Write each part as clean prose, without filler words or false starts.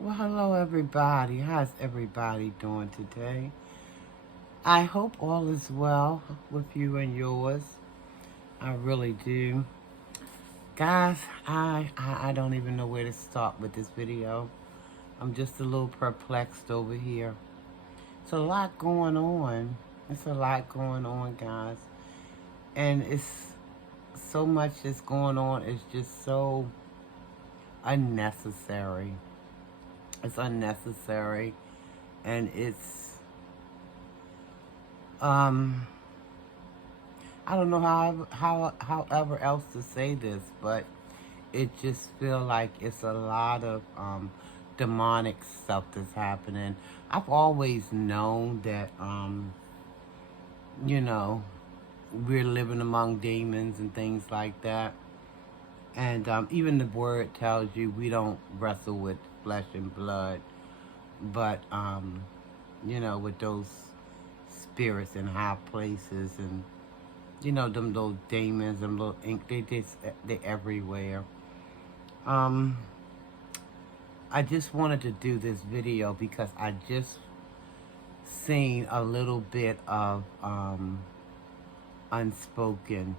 Well, hello everybody. How's everybody doing today? I hope all is well with you and yours. I really do. Guys, I don't even know where to start with this video. I'm just a little perplexed over here. It's a lot going on. It's a lot going on, guys. And it's so much that's going on. It's just so unnecessary. It's unnecessary. And it's um I don't know however else to say this, but it just feel like it's a lot of demonic stuff that's happening. I've always known that you know we're living among demons and things like that, and even the word tells you we don't wrestle with flesh and blood, but with those spirits in high places and them little demons, them little ink, they everywhere. Um, I just wanted to do this video because I just seen a little bit of Unspoken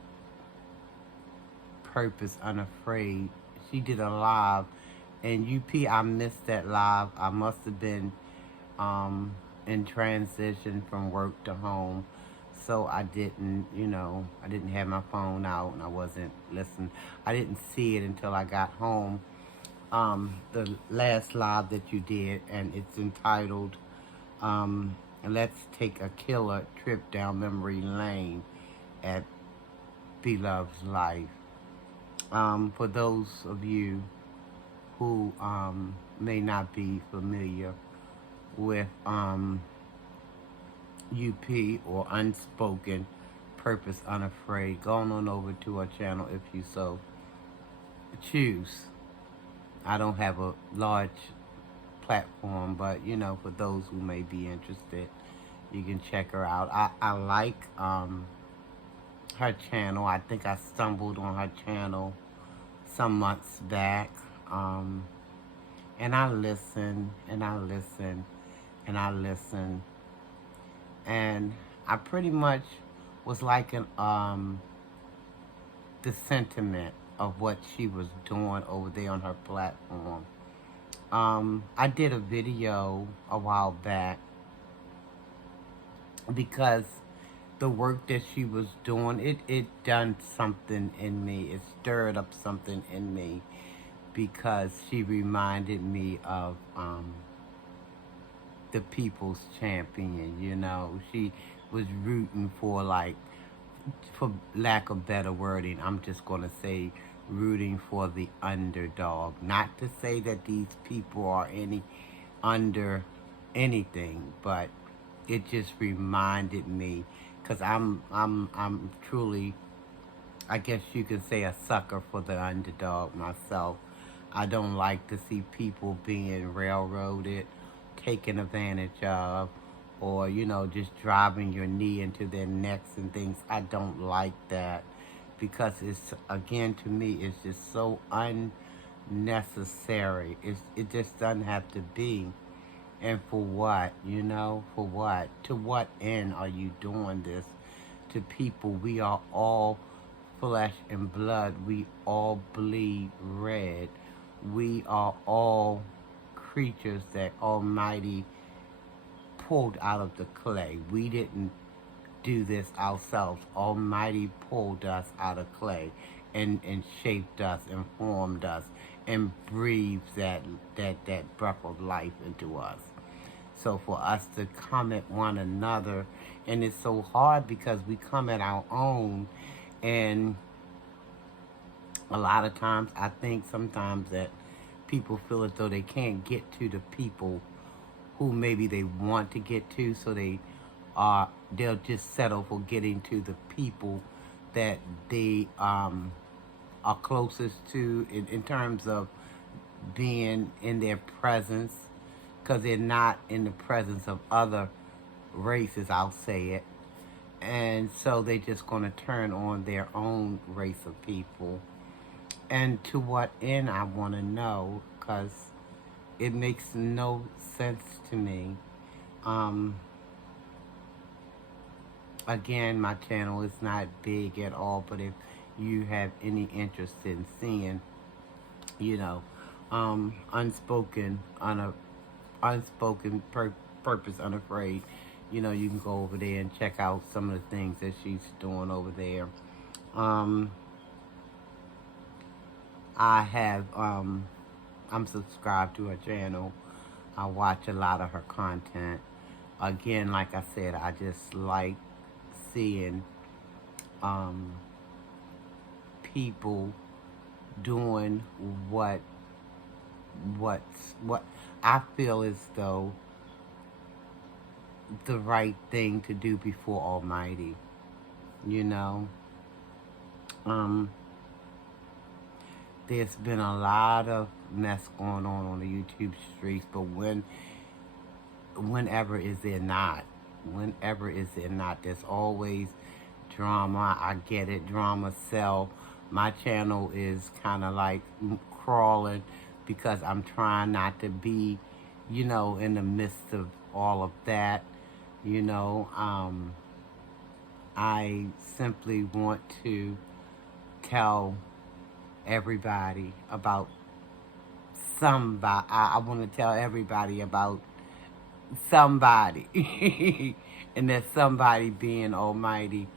Purpose Unafraid. She did a live, and I missed that live. I must have been in transition from work to home. So I didn't have my phone out and I wasn't listening. I didn't see it until I got home. The last live that you did, and it's entitled, Let's Take a Killer Trip Down Memory Lane at Beloved's Life. For those of you who may not be familiar with UP or Unspoken Purpose Unafraid, go on over to our channel if you so choose. I don't have a large platform, but for those who may be interested, you can check her out. I like her channel. I think I stumbled on her channel some months back, and I listen and I listen and I listen, and I pretty much was liking the sentiment of what she was doing over there on her platform. I did a video a while back because the work that she was doing, it done something in me. It stirred up something in me because she reminded me of the people's champion. She was rooting for, like, for lack of better wording, I'm just going to say rooting for the underdog. Not to say that these people are any under anything, but it just reminded me, because I'm truly, I guess you could say, a sucker for the underdog myself. I don't like to see people being railroaded, taken advantage of, or, just driving your knee into their necks and things. I don't like that because it's, again, to me, it's just so unnecessary. It just doesn't have to be. And for what, for what? To what end are you doing this to people? We are all flesh and blood. We all bleed red. We are all creatures that Almighty pulled out of the clay. We didn't do this ourselves. Almighty pulled us out of clay and shaped us and formed us and breathed that breath of life into us. So for us to come at one another, and it's so hard because we come at our own, and a lot of times I think sometimes that people feel as though they can't get to the people who maybe they want to get to, so they'll just settle for getting to the people that they are closest to in terms of being in their presence, because they're not in the presence of other races, I'll say it. And so they're just going to turn on their own race of people. And to what end, I want to know, because It makes no sense to me. Um, Again, my channel is not big at all, but if you have any interest in seeing, you know, unspoken purpose unafraid, you can go over there and check out some of the things that she's doing over there. Um, I have, I'm subscribed to her channel. I watch a lot of her content. Again, like I said, I just like seeing um, people doing what I feel as though the right thing to do before Almighty. You know, um, there's been a lot of mess going on the YouTube streets, but whenever is there not? Whenever is there not? There's always drama. I get it. Drama sell. My channel is kind of like crawling because I'm trying not to be, in the midst of all of that. You know, I simply want to tell everybody about somebody. I want to tell everybody about somebody. And that somebody being Almighty.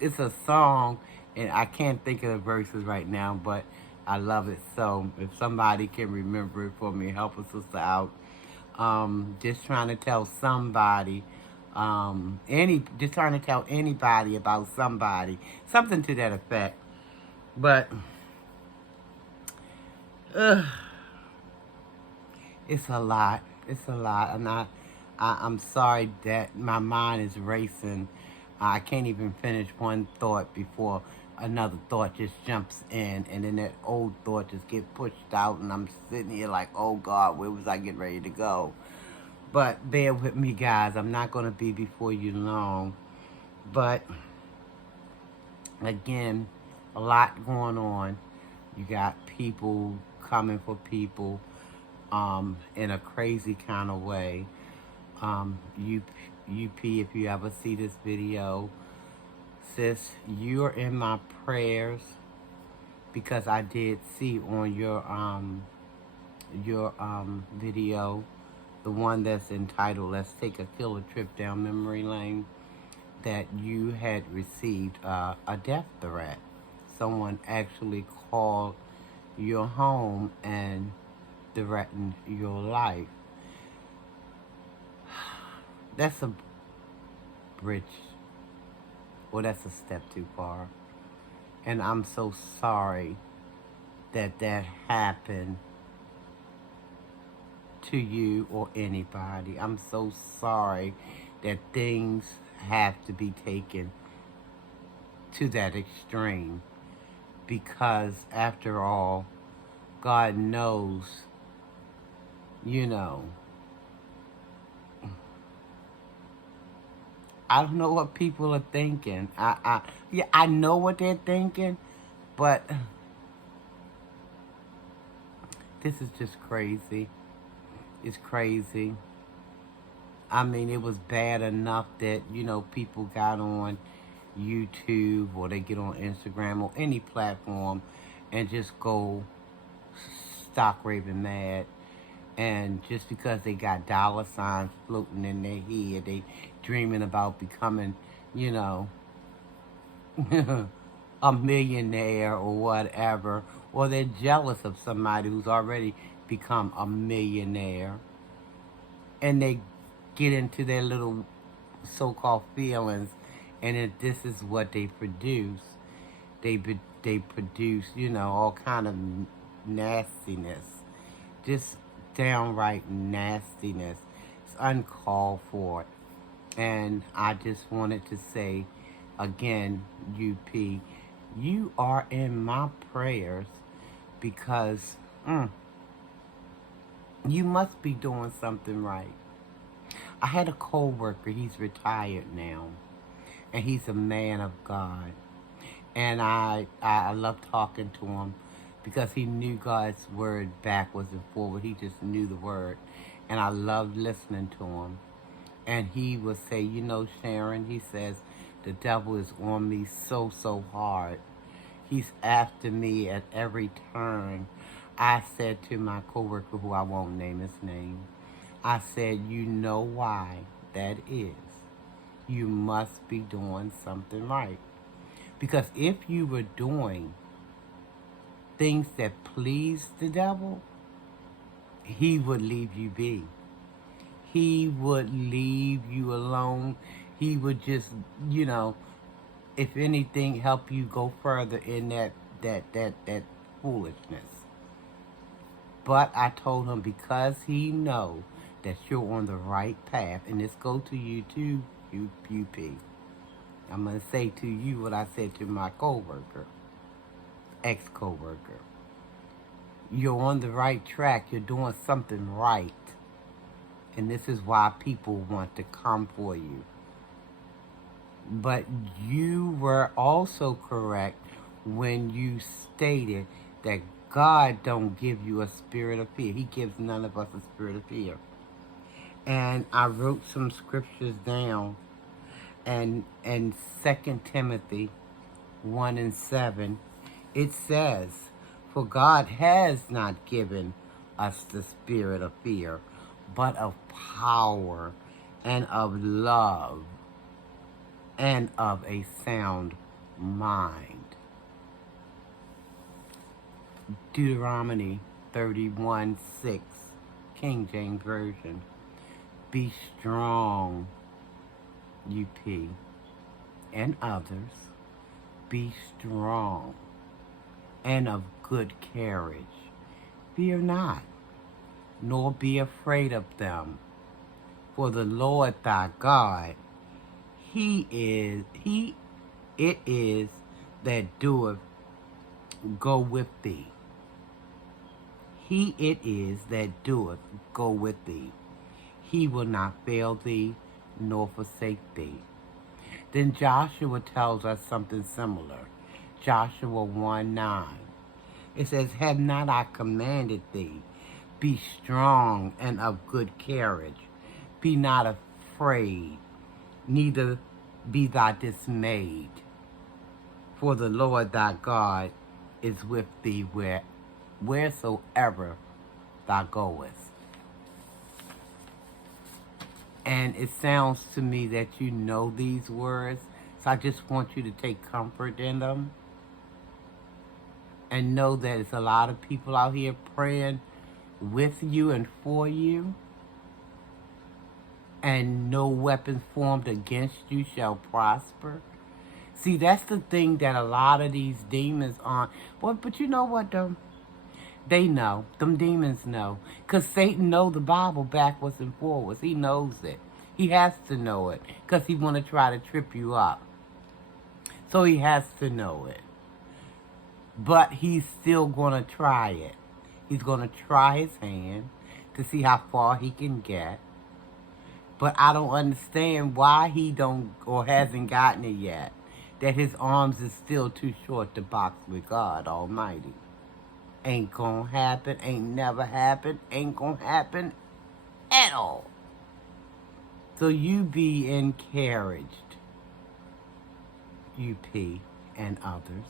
It's a song, and I can't think of the verses right now, but I love it. So if somebody can remember it for me, help a sister out. Just trying to tell somebody, just trying to tell anybody about somebody, something to that effect. But it's a lot. It's a lot, and I'm sorry that my mind is racing. I can't even finish one thought before another thought just jumps in, and then that old thought just get pushed out, and I'm sitting here like, oh God, where was I getting ready to go? But bear with me, guys. I'm not going to be before you long. But, again, a lot going on. You got people coming for people in a crazy kind of way. UP, if you ever see this video, sis, you're in my prayers, because I did see on your video, the one that's entitled "Let's Take a Killer Trip Down Memory Lane," that you had received a death threat. Someone actually called your home and threatened your life. That's a bridge, or that's a step too far. And I'm so sorry that that happened to you or anybody. I'm so sorry that things have to be taken to that extreme, because after all, God knows, I don't know what people are thinking. Yeah, I know what they're thinking, but this is just crazy. It's crazy. I mean, it was bad enough that, people got on YouTube, or they get on Instagram or any platform and just go stock raving mad. And just because they got dollar signs floating in their head, they dreaming about becoming, a millionaire or whatever. Or they're jealous of somebody who's already become a millionaire. And they get into their little so-called feelings, and this is what they produce. They produce, all kind of nastiness. Just downright nastiness. It's uncalled for. And I just wanted to say again, UP, you are in my prayers, because you must be doing something right. I had a co-worker, he's retired now, and he's a man of God. And I love talking to him, because he knew God's word backwards and forward. He just knew the word. And I loved listening to him. And he would say, you know, Sharon, he says, the devil is on me so, so hard. He's after me at every turn. I said to my coworker, who I won't name his name, I said, you know why that is. You must be doing something right. Because if you were doing things that please the devil, he would leave you be. He would leave you alone. He would just, you know, if anything, help you go further in that foolishness. But I told him, because he know that you're on the right path, and this go to you too, UP. I'm going to say to you what I said to my coworker, ex-coworker. You're on the right track. You're doing something right. And this is why people want to come for you. But you were also correct when you stated that God don't give you a spirit of fear. He gives none of us a spirit of fear. And I wrote some scriptures down. And in 2 Timothy 1:7, it says, for God has not given us the spirit of fear, but of power and of love and of a sound mind. Deuteronomy 31:6, King James Version. Be strong, UP, and others. Be strong and of good courage. Fear not, nor be afraid of them. For the Lord thy God, it is that doeth go with thee. He it is that doeth go with thee. He will not fail thee, nor forsake thee. Then Joshua tells us something similar. Joshua 1:9. It says, have not I commanded thee? Be strong and of good courage. Be not afraid, neither be thou dismayed. For the Lord thy God is with thee wheresoever thou goest. And it sounds to me that you know these words. So I just want you to take comfort in them. And know that there's a lot of people out here praying with you and for you. And no weapon formed against you shall prosper. See, that's the thing that a lot of these demons are. But you know what, though? They know. Them demons know. Because Satan knows the Bible backwards and forwards. He knows it. He has to know it. Because he want to try to trip you up. So he has to know it. But he's still going to try it. He's going to try his hand to see how far he can get. But I don't understand why he don't or hasn't gotten it yet. That his arms is still too short to box with God Almighty. Ain't gonna happen, ain't never happened, ain't gonna happen at all. So you be encouraged, UP and others,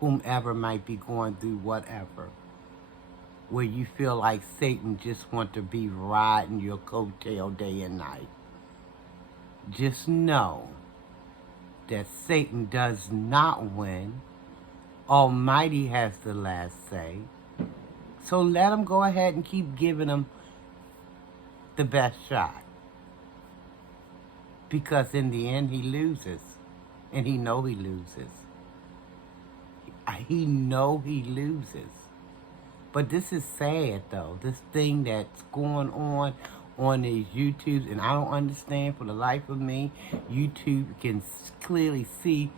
whomever might be going through whatever, where you feel like Satan just want to be riding your coattail day and night. Just know that Satan does not win. Almighty has the last say. So let him go ahead and keep giving him the best shot. Because in the end, he loses. And he know he loses. He know he loses. But this is sad, though. This thing that's going on these YouTubes, and I don't understand for the life of me. YouTube can clearly see.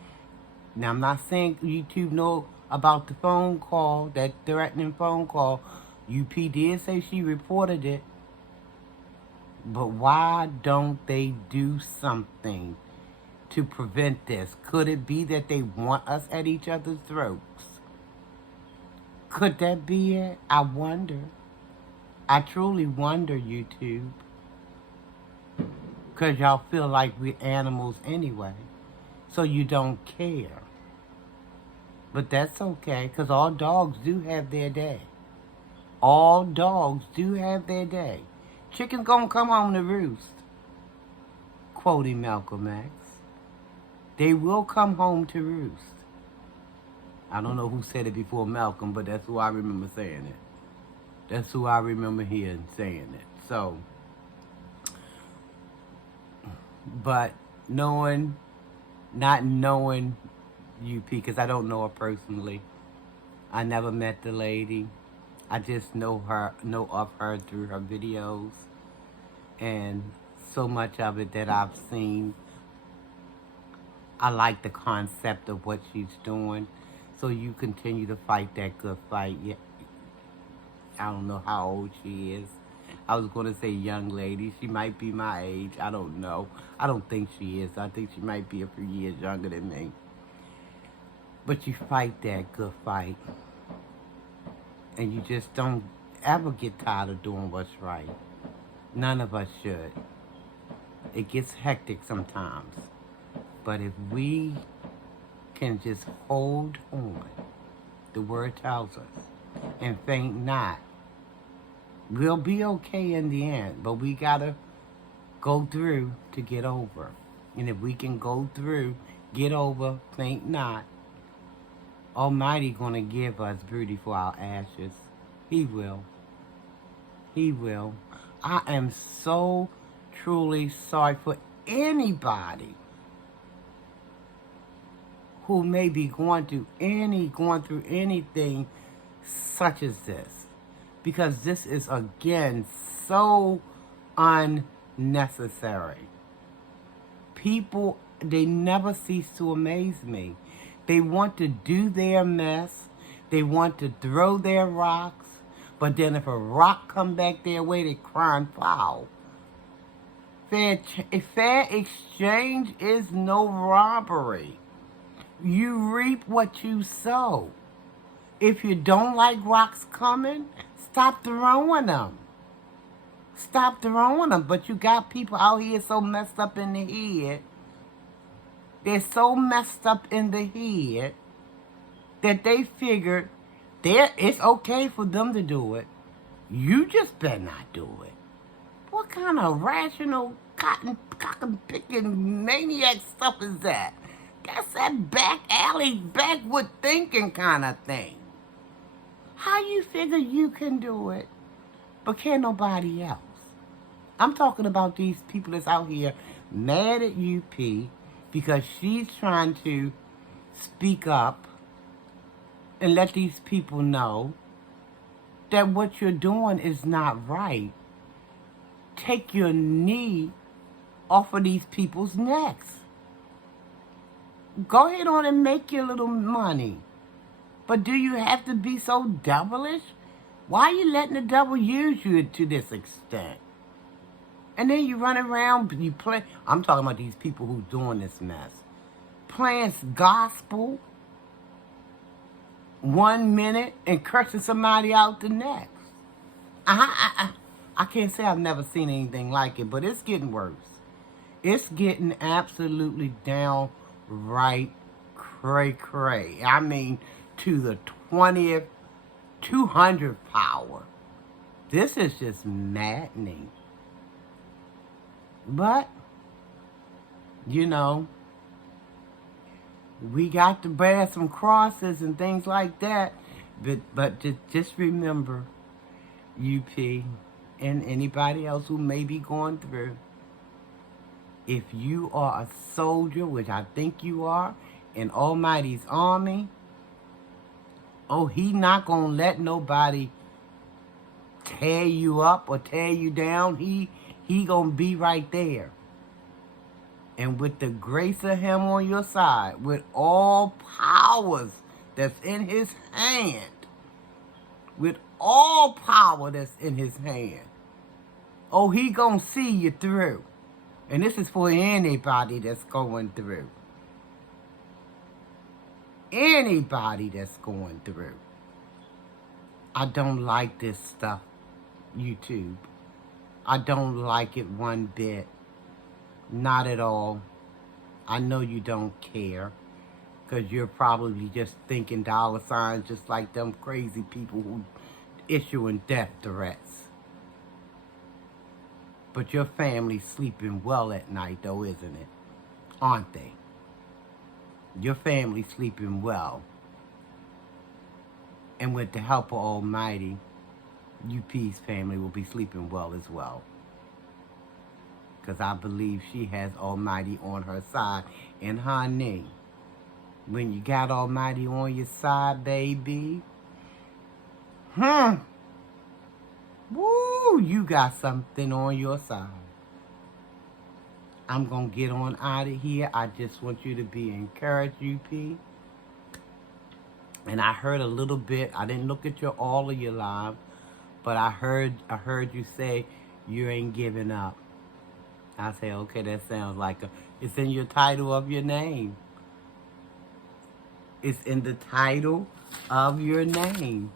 Now, I'm not saying YouTube know about the phone call, that threatening phone call. UP did say she reported it. But why don't they do something to prevent this? Could it be that they want us at each other's throats? Could that be it? I wonder. I truly wonder, YouTube. Because y'all feel like we're animals anyway. So you don't care. But that's okay, because all dogs do have their day. All dogs do have their day. Chickens gonna come home to roost. Quoting Malcolm X. They will come home to roost. I don't know who said it before Malcolm, but that's who I remember saying it. That's who I remember hearing saying it. So, but not knowing UP, because I don't know her personally. I never met the lady. I just know of her through her videos. And so much of it that I've seen, I like the concept of what she's doing. So you continue to fight that good fight. Yeah, I don't know how old she is. I was going to say young lady. She might be my age. I don't know. I don't think she is. I think she might be a few years younger than me. But you fight that good fight. And you just don't ever get tired of doing what's right. None of us should. It gets hectic sometimes. But if we can just hold on, the word tells us, and faint not, we'll be okay in the end. But we gotta go through to get over. And if we can go through, get over, faint not, Almighty gonna give us beauty for our ashes. He will. He will. I am so truly sorry for anybody who may be going through anything such as this. Because this is, again, so unnecessary. People, they never cease to amaze me. They want to do their mess. They want to throw their rocks. But then if a rock come back their way, they crying foul. Fair exchange is no robbery. You reap what you sow. If you don't like rocks coming, stop throwing them. Stop throwing them. But you got people out here so messed up in the head. They're so messed up in the head that they figured it's okay for them to do it. You just better not do it. What kind of rational, cotton-picking maniac stuff is that? That's that back alley, backward thinking kind of thing. How you figure you can do it, but can't nobody else? I'm talking about these people that's out here mad at UP because she's trying to speak up and let these people know that what you're doing is not right. Take your knee off of these people's necks. Go ahead on and make your little money. But do you have to be so devilish? Why are you letting the devil use you to this extent? And then you run around, you play. I'm talking about these people who doing this mess. Playing gospel 1 minute and cursing somebody out the next. I can't say I've never seen anything like it, but it's getting worse. It's getting absolutely downright cray-cray. I mean, to the 20th, 200th power. This is just maddening. But, you know, we got to bear some crosses and things like that. But just remember, UP and anybody else who may be going through, if you are a soldier, which I think you are, in Almighty's army, oh, he not going to let nobody tear you up or tear you down. He going to be right there. And with the grace of him on your side, with all powers that's in his hand, with all power that's in his hand, oh, he gonna see you through. And this is for anybody that's going through. Anybody that's going through. I don't like this stuff, YouTube. I don't like it one bit. Not at all. I know you don't care. Because you're probably just thinking dollar signs just like them crazy people who issuing death threats. But your family's sleeping well at night though, isn't it? Aren't they? Your family's sleeping well. And with the help of Almighty, UP's family will be sleeping well as well. Because I believe she has Almighty on her side. And honey, when you got Almighty on your side, baby, woo, you got something on your side. I'm going to get on out of here. I just want you to be encouraged, UP. And I heard a little bit. I didn't look at all of your live, but I heard you say you ain't giving up. I say, okay, that sounds like it's in your title of your name. It's in the title of your name.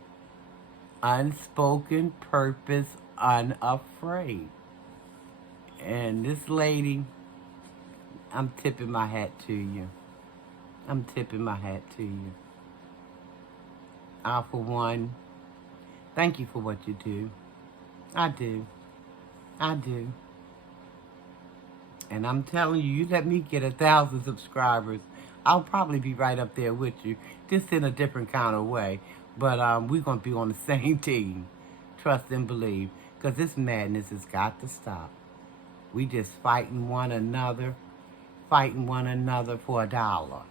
Unspoken purpose, unafraid. And this lady, I'm tipping my hat to you. I'm tipping my hat to you. I, for one, thank you for what you do. I do. I do. And I'm telling you, you let me get 1,000 subscribers, I'll probably be right up there with you, just in a different kind of way. But we're going to be on the same team. Trust and believe. Because this madness has got to stop. We just fighting one another for $1.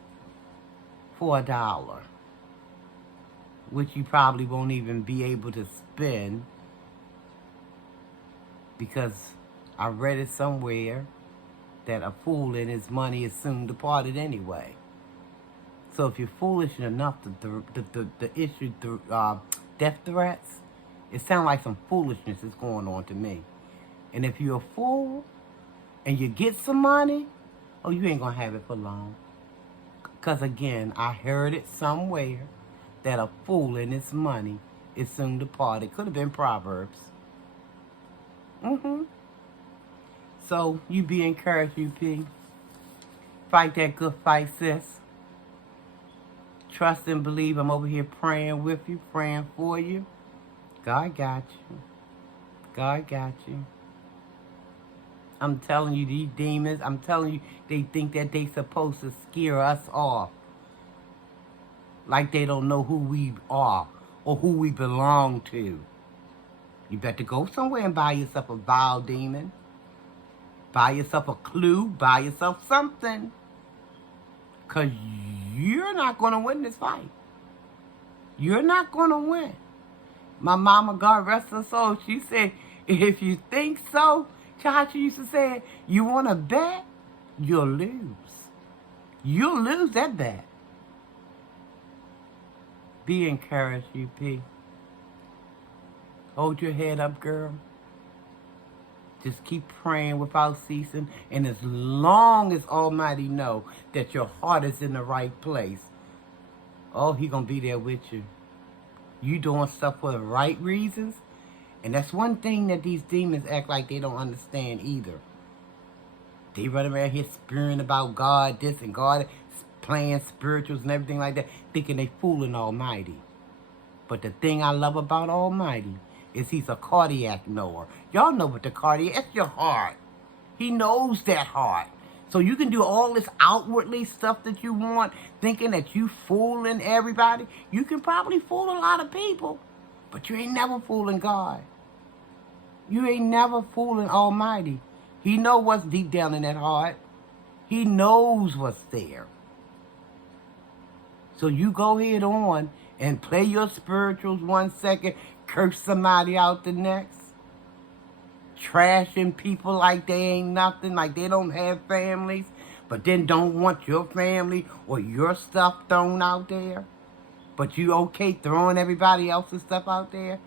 For $1. Which you probably won't even be able to spend. Because I read it somewhere that a fool and his money is soon departed anyway. So if you're foolish enough to issue death threats, it sounds like some foolishness is going on to me. And if you're a fool and you get some money, oh, you ain't going to have it for long. Because again, I heard it somewhere that a fool and his money is soon departed. Could have been Proverbs. So, you be encouraged, UP. Fight that good fight, sis. Trust and believe. I'm over here praying with you, praying for you. God got you. God got you. I'm telling you, these demons, I'm telling you, they think that they supposed to scare us off. Like they don't know who we are or who we belong to. You better go somewhere and buy yourself a vile demon. Buy yourself a clue. Buy yourself something. Because you're not going to win this fight. You're not going to win. My mama, God rest her soul, she said, if you think so, Chacha used to say, you want to bet, you'll lose. You'll lose that bet. Be encouraged, UP. Hold your head up, girl. Just keep praying without ceasing. And as long as Almighty know that your heart is in the right place, oh, He going to be there with you. You doing stuff for the right reasons. And that's one thing that these demons act like they don't understand either. They run around here spewing about God, this and God, playing spirituals and everything like that, thinking they fooling Almighty. But the thing I love about Almighty is He's a cardiac knower. Y'all know what the cardiac, that's your heart. He knows that heart. So you can do all this outwardly stuff that you want, thinking that you fooling everybody. You can probably fool a lot of people, but you ain't never fooling God. You ain't never fooling Almighty. He knows what's deep down in that heart. He knows what's there. So you go ahead on and play your spirituals 1 second, curse somebody out the next. Trashing people like they ain't nothing, like they don't have families, but then don't want your family or your stuff thrown out there. But you okay throwing everybody else's stuff out there?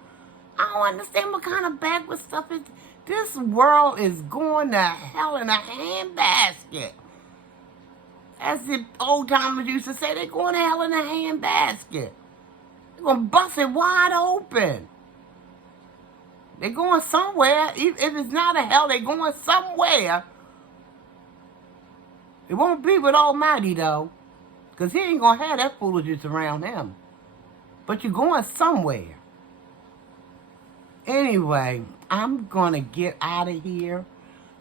I don't understand what kind of backward stuff is. This world is going to hell in a handbasket. As the old timers used to say, they're going to hell in a handbasket. They're going to bust it wide open. They're going somewhere. If it's not a hell, they're going somewhere. It won't be with Almighty, though. Because he ain't going to have that foolishness around him. But you're going somewhere. Anyway, I'm going to get out of here.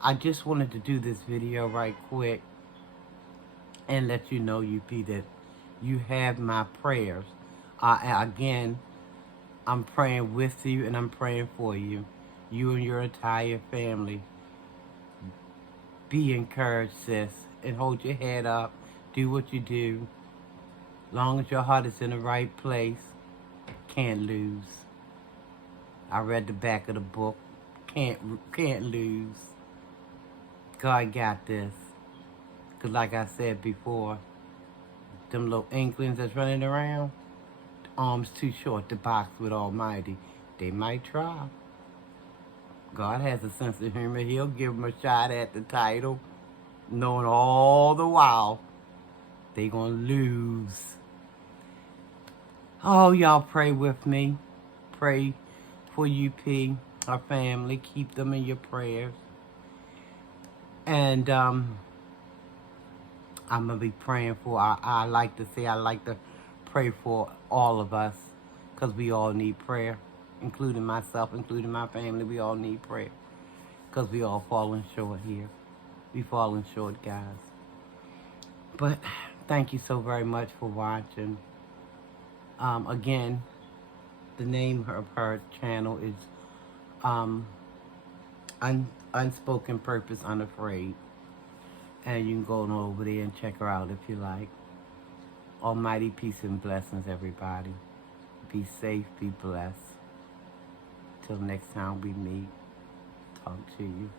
I just wanted to do this video right quick and let you know, UP, that you have my prayers. Again, I'm praying with you and I'm praying for you. You and your entire family. Be encouraged, sis, and hold your head up. Do what you do. Long as your heart is in the right place, can't lose. I read the back of the book. Can't lose. God got this. Because like I said before, them little inklings that's running around, arms too short to box with Almighty. They might try. God has a sense of humor. He'll give them a shot at the title, knowing all the while they gonna lose. Oh, y'all pray with me. Pray for UP, our family. Keep them in your prayers. And I'm going to be praying for, I like to pray for all of us, because we all need prayer, including myself, including my family. We all need prayer, because we all falling short here. We falling short, guys. But thank you so very much for watching. Again, the name of her channel is Unspoken Purpose Unafraid. And you can go on over there and check her out if you like. Almighty peace and blessings, everybody. Be safe, be blessed. Till next time we meet, talk to you.